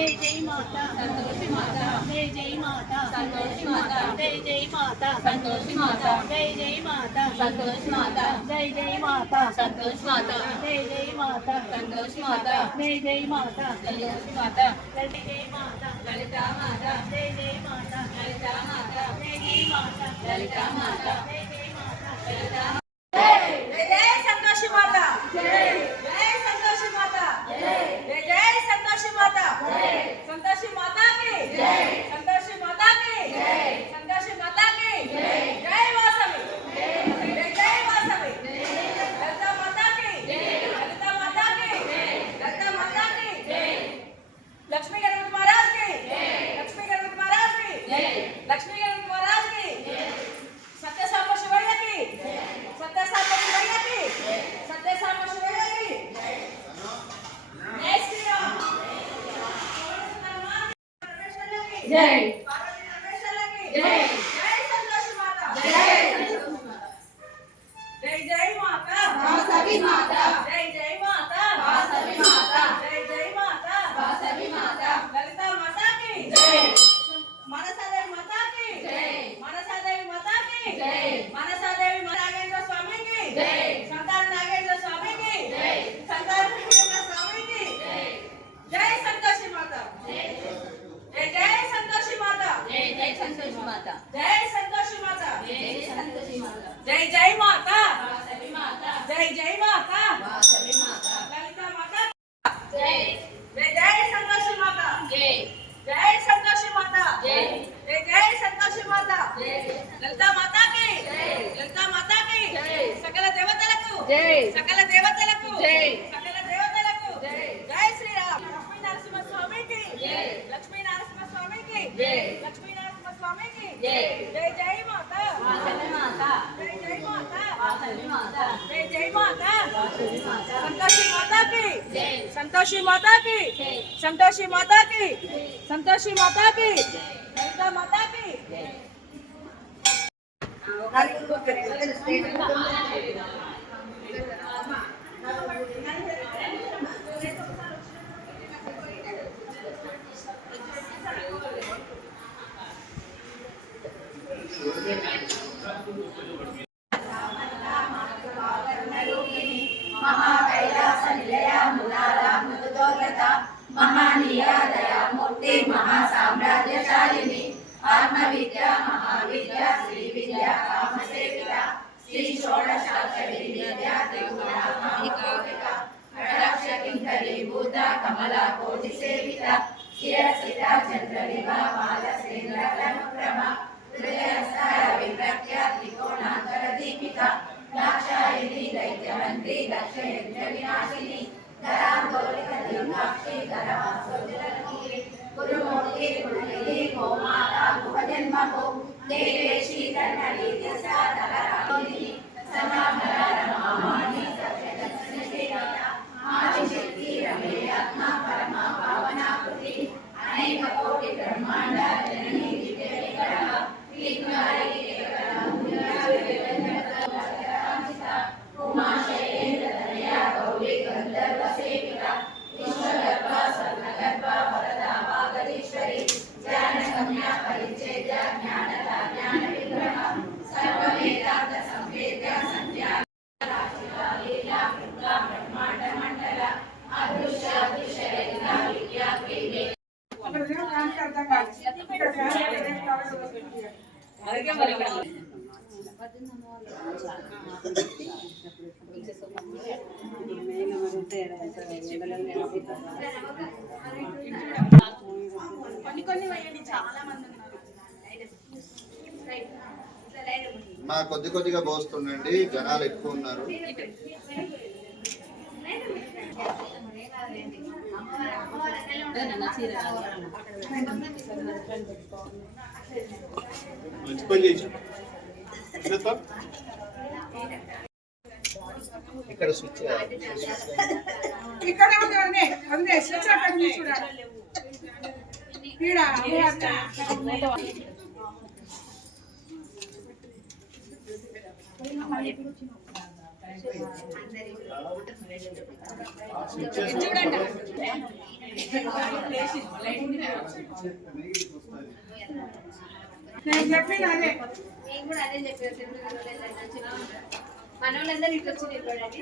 जय माता संतोषी माता जय माता संतोषी माता जय माता संतोषी माता जय माता संतोषी माता जय माता संतोषी माता जय माता संतोषी माता जय माता संतोषी माता जय माता ललिता माता जय माता ललिता माता जय माता ललिता माता जय माता ललिता जय संतोषी माता जय संतोषी माता जय संतोषी माता संतोषी माता की संतोषी माता की संतोषी माता की जय वासवी जय वासवी ललिता माता की ललिता माता की ललिता माता की लक्ष्मी गणपति महाराज की लक्ष्मी गणपति महाराज की लक्ष्मी गणपति महाराज की सत्यसाम शिवయ్య की सत्यसाम शिवయ్య की सत्यसाम शिवయ్య की जय श्री राम जय पार्वती परमेश्वर की जय जय संतोषी माता जय जय माता वासवी माता जय माता वासवी माता जय माता वासवी माता ललिता माता की जय मनसा देवी माता की जय मनसा देवी माता की जय मनसा देवी नागेंद्र स्वामी की जय संतान नागेंद्र स्वामी की जय संतान नागेंद्र स्वामी की जय संतोषी माता जय संतोषी माता जय संतोषी माता जय संतोषी माता जय संतोषी माता जय माता वासवी माता जय माता वासवी माता ललिता माता जय संतोषी माता जय संतोषी माता जय संतोषी माता ललिता माता की ललिता माता की सकल देवतలకు सकल देवतలకు सकल देवतలకు जय श्री राम लक्ष्मी नरसिंह स्वामी की लक्ष्मी नरसिंह स्वामी की लक्ष्मी नरसिंह स्वामी की जय माता वासवी माता जय माता वासवी माता जय माता वासवी माता संतोषी माता की संतोषी माता की संतोषी माता की संतोषी माता की ललिता माता की महाकैलास निलया मुलाला मृदुदोलता महानीया दया मूर्ति महासाम्राज्यशालिनी आत्मविद्या महाविद्या श्री विद्या कामसेविता श्री षोडशाक्षरी विद्या त्रिगुणात्मिका कटाक्ष किंकरी भूता कमला कोटि सेविता शिरसिता चंद्रविभा बालसेन्द्र प्रभा हृदयस्तर विप्रख्या त्रिकोणाकर दीपिका दाक्षायणी दैत्यमंत्री दक्ष यज्ञ विनाशिनी धरांदोलिक दिव्याक्षी धरवासोजलकीरी गुरुमूर्ति गुणनिधि गोमाता गुहजन्मको देवेशी धन्वनी दिशा धरारोहिणी समाधरा रमामानी सत्यदर्शनशीलता आदिशक्ति रमे आत्मा परमा पावनाकृति अनेक कोटि ब्रह्मांड जननी दिव्य विग्रह विघ्नारी उमा शैलेन्द्र तनया गौरी गंधर्व सेविका विश्वगर्भा स्वर्णगर्भा वरदा वागदीश्वरी ज्ञानगम्या परिच्छेद्या ज्ञानदा ज्ञान विग्रह सर्ववेदांत संवेद्या संध्या राशिका लीला दुर्गा ब्रह्मांड मंडल अदृश्य अदृश्यरेखा विद्या वेदे మా కొద్దిగా పోస్తుండండి, జనాలు ఎక్కువ ఉన్నారు. మంచి పని చేశాం. ఇక్కడ స్విచ్ ఇక్కడ ఉంది స్విచ్ అక్కడ చూడాలి. నేను చెప్పిన అదే నేను కూడా అదే చెప్పాను. మన వాళ్ళందరూ ఇట్లా వచ్చి నిలబడండి.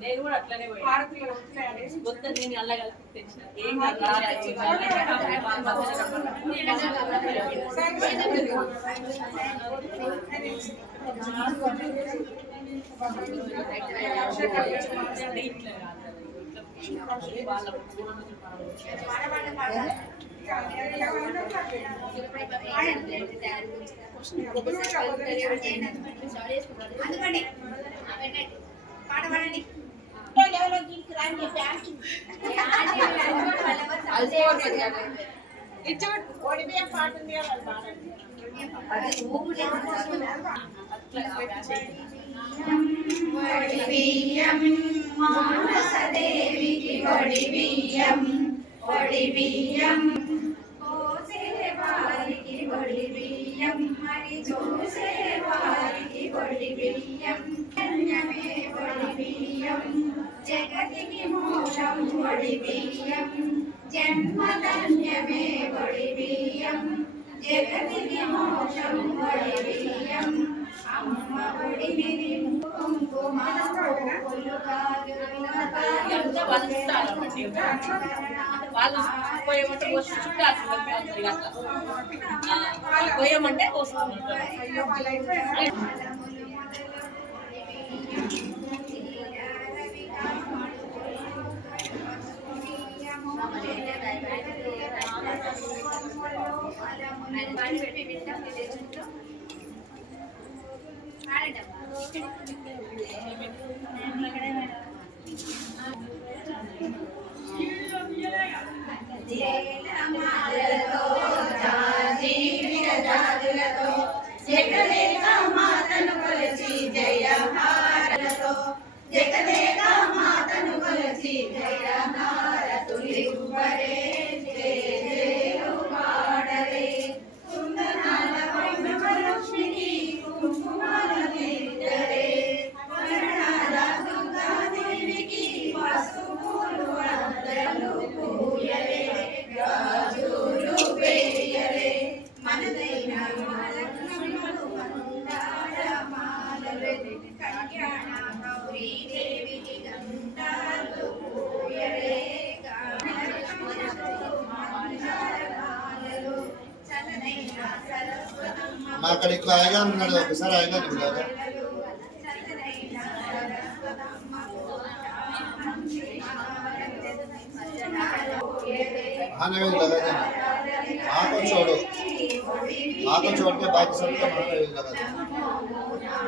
నేను కూడా అట్లనే మొత్తం నేను అల్లగా తెచ్చిన ఏం అందుకండి పాట పాడండి. వడిబియ్యం మానసదేవికి వడిబియ్యం వడిబియ్యం కోసే వారికి వడిబియ్యం మరి చూసే వారికి వడిబియ్యం ధన్యమే వడిబియ్యం జగతికి మోక్షం వడిబియ్యం జన్మధన్యమే వడిబియ్యం జగతికి మోక్షం వడిబియ్యం అమ్మ ఒడిని కుంకుమ వాళ్ళు పోయమంటే వస్తు చుట్టారు పోయమంటే వస్తుంటారు. జగదేక మాతను కొలిచి జయహారతో జగదేక మాతను కొలిచి జయహారతులివ్వరే జయలు పాడరే కుందనాల వైభవలక్ష్మికి కుంకుమాలనిద్దరే వరణాల దుర్గాదేవికి పసుపులు అందరూ పూయరే గాజులు వేయరే మనదైన మహాలక్ష్మణులు మందార మాలలు కళ్యాణ గౌరీ దేవికి గంధాలు పూయరే గానలక్ష్మణులు మందార మాలలు చల్లనైన సరస్వతమ్మ మా అక్కడ ఇంకో ఆయగా ఉన్నాడు, ఒకసారి ఆయగా పిలవగా. చల్లనైన సరస్వతమ్మ महानवेद लगा देना, माँ को छोड़ो, माँ को छोड़ के बाकी सबका महानवेद लगा देना।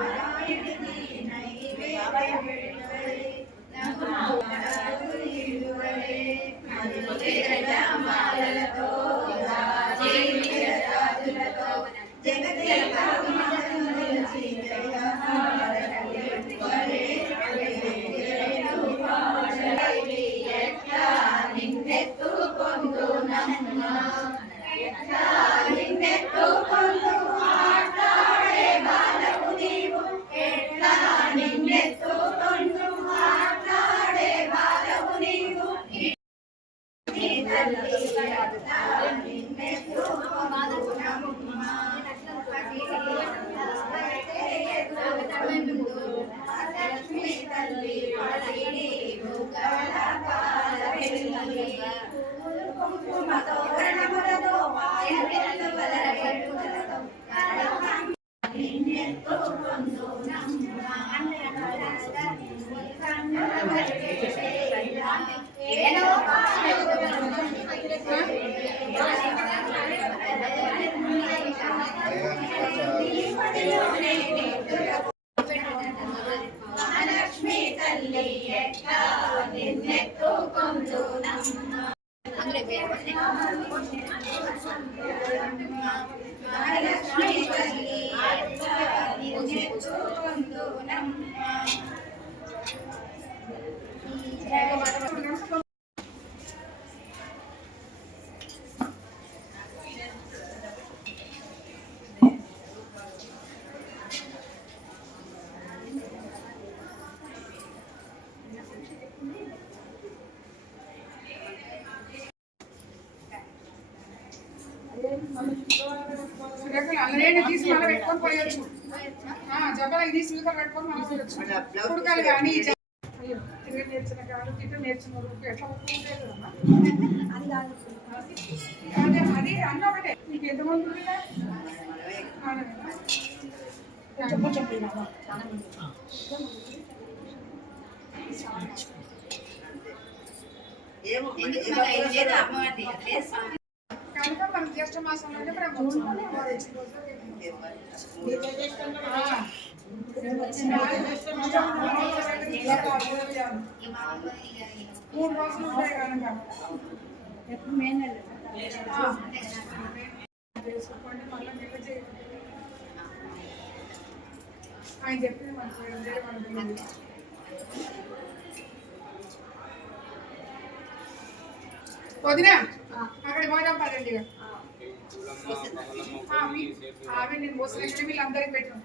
అల్లరేంటి తీసి మళ్ళీ పెట్టుకొని పోయొచ్చు. జబ్బలకి తీసి స్పీకర్ పెట్టుకొని మళ్ళీ పోయొచ్చు. కుడకాలు కానీ అయ్యో తిరిగి నేర్చిన కాదు తిరిగి నేర్చిన వాళ్ళకి ఎట్లా ఒప్పుకుంటే కదమ్మా. అది అన్న ఒకటే నీకు ఎంతమంది ఉంటుందా కనుక మనం జ్యేష్ఠ మాసంలోనే బ్రహ్మోత్సవం మూడు రోజులు ఉంటాయి కనుక తెలుసుకోండి మళ్ళీ నిల్వ చేయండి. ఆయన చెప్పింది మనకు వదినా అక్కడ పోయినాం పదండి. ఆమె నేను మోసం వీళ్ళందరికీ పెట్టాను.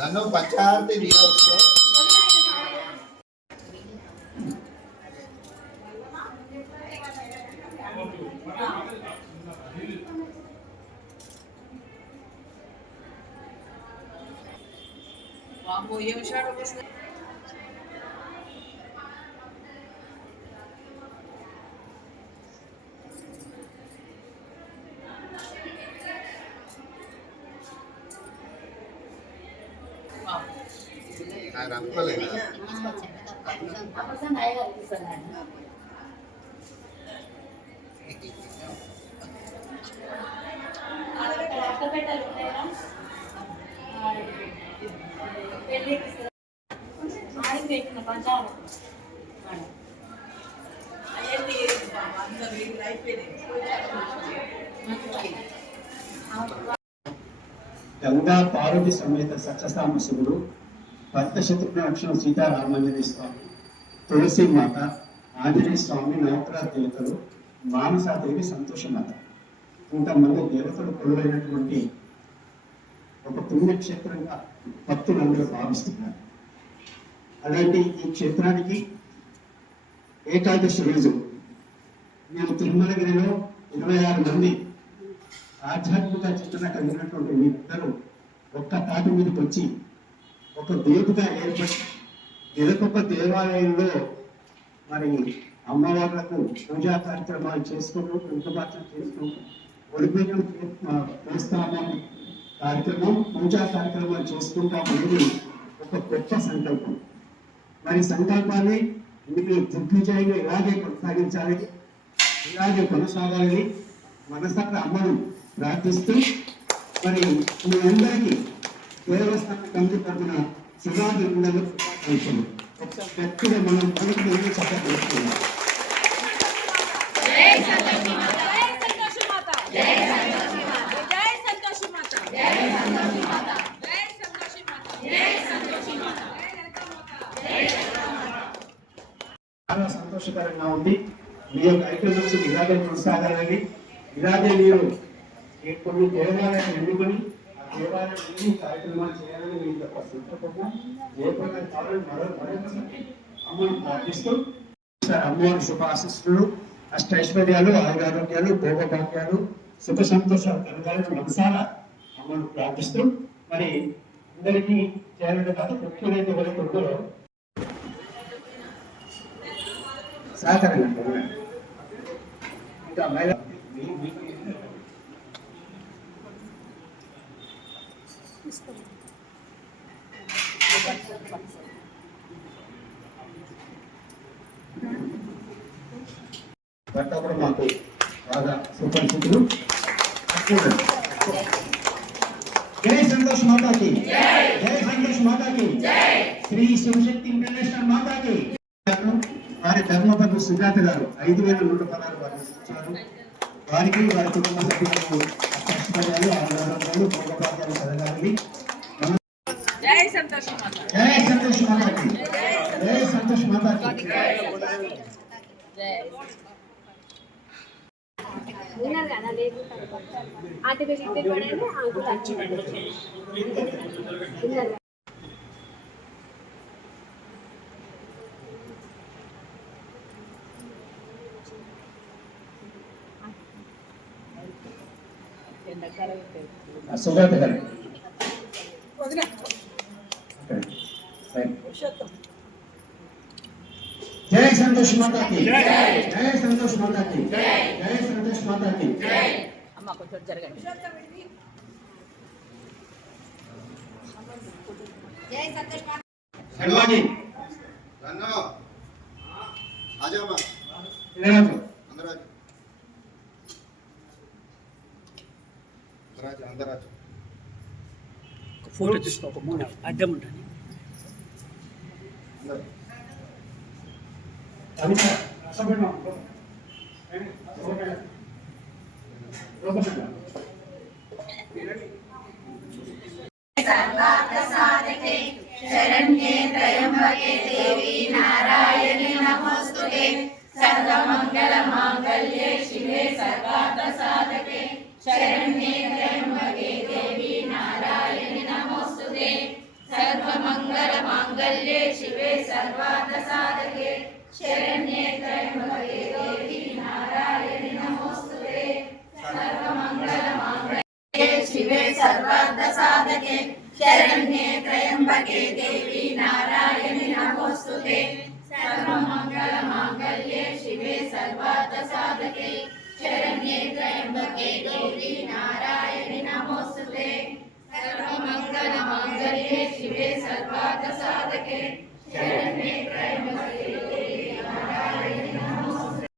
నన్ను పంచాయతీ నియోజక ఆయన అనుకోలేదు. గంగా పార్వతి సమేత సత్యసామ శివుడు, భక్త శత్రుఘ్న లక్ష్మణ సీతారామాంజనేయ స్వామి, తులసి మాత, ఆంజనేయ స్వామి, నవగ్రహ దేవతలు, మానసాదేవి, సంతోషమాత, ఇంతమంది దేవతలు కొలువైనటువంటి ఒక పుణ్యక్షేత్రంగా భక్తులందరూ భావిస్తున్నారు. అలాంటి ఈ క్షేత్రానికి ఏకాదశి రోజు మేము తిరుమలగిరిలో 26 మంది ఆధ్యాత్మిక చింతన కలిగినటువంటి ఇద్దరు ఒక్క తాటి మీదకి వచ్చి ఒక దేవతగా ఏర్పడి ఎదకొక దేవాలయంలో మరి అమ్మవార్లకు పూజా కార్యక్రమాలు చేసుకుంటూ కుంకుమార్చన చేసుకుంటూ ఒడిబియ్యం వేస్తామని కార్యక్రమం పూజా కార్యక్రమాలు చేసుకుంటామనేది ఒక గొప్ప సంకల్పం. మరి సంకల్పాన్ని మీకు దిగ్విజయంగా ఇలాగే కొనసాగించాలి, ఇలాగే కొనసాగాలని మనసారా అమ్మను ప్రార్థిస్తూ మరి మీ అందరికీ దేవస్థానం కమిటీ తరఫున శుభాభినందనలు ఒకసారి గట్టిగా మనం మొదటి చక్కగా చాలా సంతోషకరంగా ఉంది. మీ యొక్క ఐక్యం నుంచి ఇలాగే కొనసాగాలని, ఇలాగే మీరు కొన్ని దేవాలయాలు ఎన్నుకొని ఆ దేవాలయం కార్యక్రమాలు చేయాలని మీ యొక్క సంకల్పము ఏర్పడిన కావాలని మరొకసారి అమ్మను ప్రార్థిస్తూ అమ్మవారి శుభ ఆశీస్సులు, అష్టైశ్వర్యాలు, ఆరోగ్యాలు, భోగభాగ్యాలు, సుఖ సంతోషాలు కలగాలని మనసారా అమ్మను ప్రార్థిస్తూ మరి అందరికీ చేయాలని కాదు ముఖ్యమైన ఎవరికి ఉందో సహకారంగా ఇంకా మహిళ మాకు బాగా సుపరిచితులు. జై సంతోష్ మాతాకి, జై సంతోష్ మాతాకి, శ్రీ శివశక్తి ఇంటర్నేషనల్ మాతాకి. వారి ధర్మపతి సుజాత గారు 5,116 వారు వారికి వారి కుటుంబ సభ్యులకు అష్టైశ్వర్యాలు, ఆరోగ్యాలు, భోగభాగ్యాలు కలగాలని. జై సంతోష్ మాతాకి, జై సంతోష్ మాతాకి. ఉన్నారు కదా లేదు అటు పెట్టి పడేది ఉన్నారు. సుజాత గారు వదిలే. జై సంతోష్ మాతాకి జై సంతోష్ మాతాకి జై సంతోష్ మాతాకి అమ్మ కొంచెం జరగండి. జై సంతోష్ శర్వాజీ రన్ను ఆజామా ఇలాంటి అందరాజు అందరాజు ఫోటో తీసుకో ఒక మూడు అడ్డం ఉంటుంది. అందరూ కవిత అసలు सर्वार्थसाधके शरण्ये त्र्यम्बके देवी नारायणि नमोस्तुते सर्वमङ्गलमाङ्गल्ये शिवे सर्वार्थसाधके शरण्ये त्र्यम्बके देवी नारायणि नमोस्तुते सर्वमङ्गलमाङ्गल्ये शिवे सर्वार्थसाधके शरण्ये त्र्यम्बके देवी नारायणि नमोस्तुते सर्वमङ्गलमाङ्गल्ये शिवे सर्वार्थसाधके शरण्ये त्र्यम्बके देवी नारायणि नमोस्तुते सर्वमङ्गलमाङ्गल्ये शिवे सर्वार्थसाधके शरण्ये त्र्यम्बके देवी नारायणि नमोस्तुते सर्वमङ्गलमाङ्गल्ये शिवे सर्वार्थसाधके शरण्ये त्र्यम्बके